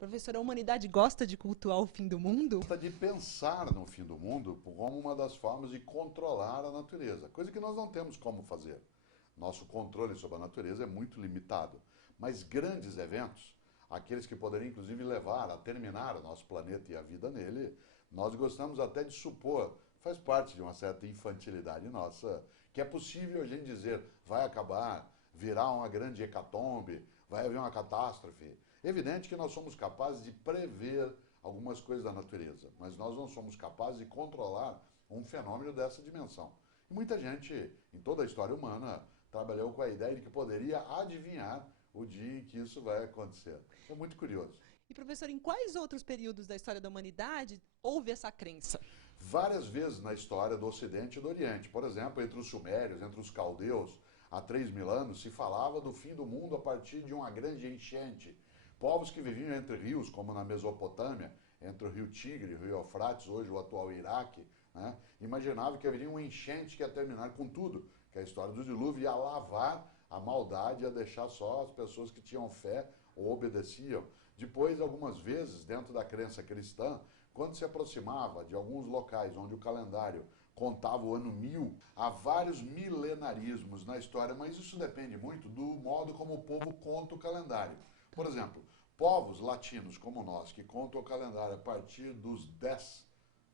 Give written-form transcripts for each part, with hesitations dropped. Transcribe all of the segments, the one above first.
Professor, a humanidade gosta de cultuar o fim do mundo? Gosta de pensar no fim do mundo como uma das formas de controlar a natureza, coisa que nós não temos como fazer. Nosso controle sobre a natureza é muito limitado. Mas grandes eventos, aqueles que poderiam inclusive levar a terminar o nosso planeta e a vida nele, nós gostamos até de supor, faz parte de uma certa infantilidade nossa, que é possível a gente dizer, vai acabar, virá uma grande hecatombe, vai haver uma catástrofe. Evidente que nós somos capazes de prever algumas coisas da natureza, mas nós não somos capazes de controlar um fenômeno dessa dimensão. E muita gente, em toda a história humana, trabalhou com a ideia de que poderia adivinhar o dia em que isso vai acontecer. É muito curioso. E, professor, em quais outros períodos da história da humanidade houve essa crença? Várias vezes na história do Ocidente e do Oriente, por exemplo, entre os sumérios, entre os caldeus, há 3.000 anos, se falava do fim do mundo a partir de uma grande enchente. Povos que viviam entre rios, como na Mesopotâmia, entre o rio Tigre e o rio Eufrates, hoje o atual Iraque, né, imaginavam que haveria uma enchente que ia terminar com tudo, que a história do dilúvio ia lavar a maldade, ia deixar só as pessoas que tinham fé ou obedeciam. Depois, algumas vezes, dentro da crença cristã, quando se aproximava de alguns locais onde o calendário contava o ano 1000, há vários milenarismos na história, mas isso depende muito do modo como o povo conta o calendário. Por exemplo, povos latinos como nós, que contam o calendário a partir dos 10,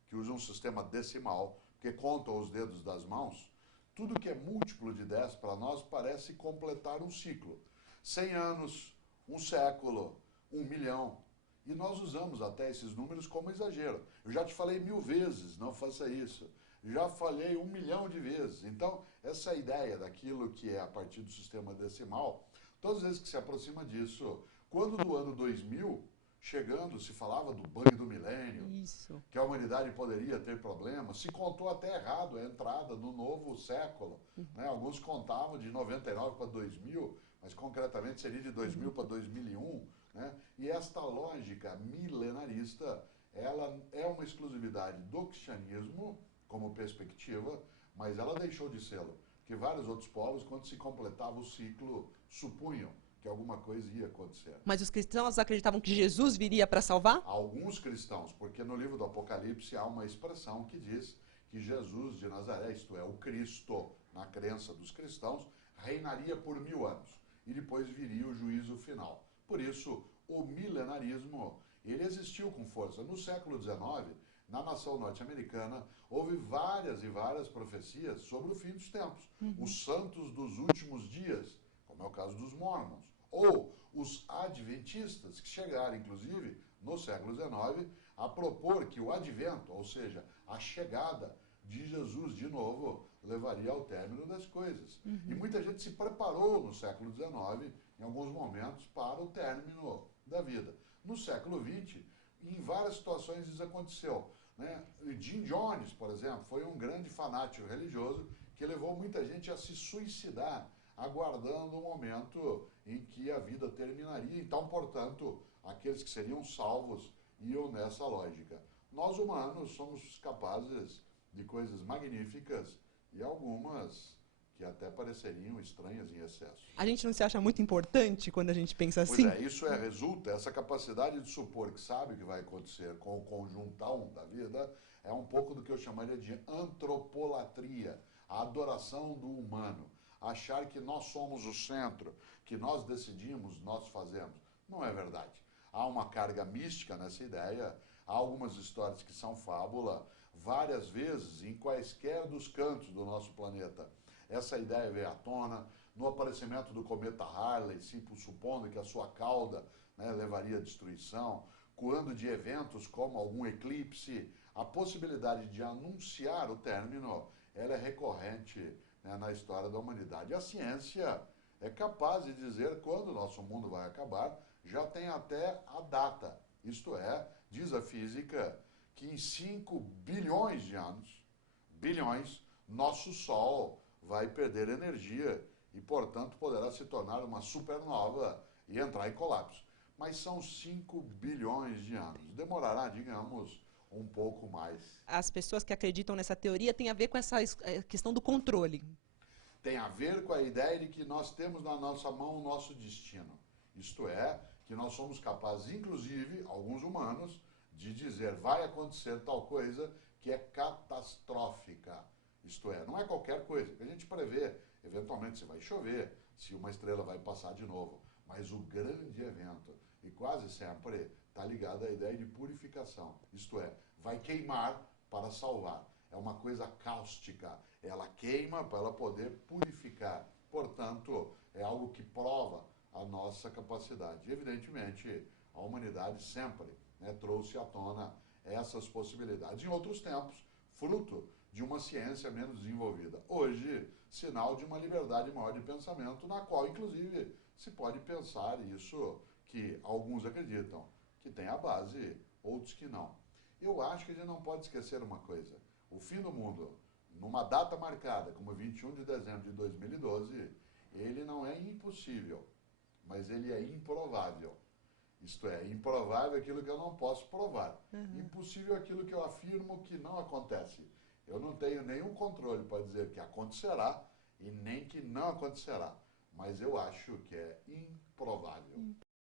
que usam um sistema decimal, que contam os dedos das mãos, tudo que é múltiplo de 10 para nós parece completar um ciclo. 100 anos, um século, 1.000.000. E nós usamos até esses números como exagero. Eu já te falei 1000 vezes, não faça isso. Já falei 1.000.000 de vezes. Então, essa ideia daquilo que é a partir do sistema decimal, todas as vezes que se aproxima disso, quando do ano 2000, chegando, se falava do banho do milênio, Isso. que a humanidade poderia ter problemas, se contou até errado a entrada no novo século. Né? Alguns contavam de 99 para 2000, mas concretamente seria de 2000 para 2001. Né? E esta lógica milenarista, ela é uma exclusividade do cristianismo como perspectiva, mas ela deixou de sê-lo, porque vários outros povos, quando se completava o ciclo, supunham que alguma coisa ia acontecer. Mas os cristãos acreditavam que Jesus viria para salvar? Alguns cristãos, porque no livro do Apocalipse há uma expressão que diz que Jesus de Nazaré, isto é, o Cristo, na crença dos cristãos, reinaria por 1000 anos e depois viria o juízo final. Por isso, o milenarismo, ele existiu com força. No século XIX, na nação norte-americana, houve várias e várias profecias sobre o fim dos tempos. Os santos dos últimos dias, como é o caso dos mormons, ou os adventistas, que chegaram, inclusive, no século XIX, a propor que o advento, ou seja, a chegada de Jesus de novo, levaria ao término das coisas. E muita gente se preparou no século XIX, em alguns momentos, para o término da vida. No século XX, em várias situações isso aconteceu. Né? Jim Jones, por exemplo, foi um grande fanático religioso que levou muita gente a se suicidar, aguardando o momento em que a vida terminaria. Então, portanto, aqueles que seriam salvos iam nessa lógica. Nós humanos somos capazes de coisas magníficas e algumas que até pareceriam estranhas em excesso. A gente não se acha muito importante quando a gente pensa Pois assim? é, isso resulta, essa capacidade de supor que sabe o que vai acontecer com o conjuntão da vida, é um pouco do que eu chamaria de antropolatria, a adoração do humano. Achar que nós somos o centro, que nós decidimos, nós fazemos. Não é verdade. Há uma carga mística nessa ideia, há algumas histórias que são fábula, várias vezes em quaisquer dos cantos do nosso planeta. Essa ideia veio à tona no aparecimento do cometa Halley, supondo que a sua cauda, né, levaria à destruição, quando de eventos como algum eclipse, a possibilidade de anunciar o término, ela é recorrente, né, na história da humanidade. A ciência é capaz de dizer quando o nosso mundo vai acabar, já tem até a data. Isto é, diz a física que em 5 bilhões de anos, nosso Sol vai perder energia e, portanto, poderá se tornar uma supernova e entrar em colapso. Mas são 5 bilhões de anos. Demorará, digamos, um pouco mais. As pessoas que acreditam nessa teoria têm a ver com essa questão do controle. Tem a ver com a ideia de que nós temos na nossa mão o nosso destino. Isto é, que nós somos capazes, inclusive, alguns humanos, de dizer vai acontecer tal coisa que é catastrófica. Isto é, não é qualquer coisa, que a gente prevê, eventualmente se vai chover, se uma estrela vai passar de novo, mas o grande evento, e quase sempre está ligado à ideia de purificação, isto é, vai queimar para salvar. É uma coisa cáustica, ela queima para ela poder purificar. Portanto, é algo que prova a nossa capacidade. E, evidentemente, a humanidade sempre, né, trouxe à tona essas possibilidades. Em outros tempos, fruto de uma ciência menos desenvolvida. Hoje, sinal de uma liberdade maior de pensamento, na qual, inclusive, se pode pensar isso que alguns acreditam que tem a base, outros que não. Eu acho que a gente não pode esquecer uma coisa. O fim do mundo, numa data marcada, como 21 de dezembro de 2012, ele não é impossível, mas ele é improvável. Isto é, improvável aquilo que eu não posso provar. Impossível aquilo que eu afirmo que não acontece. Eu não tenho nenhum controle para dizer que acontecerá e nem que não acontecerá. Mas eu acho que é improvável.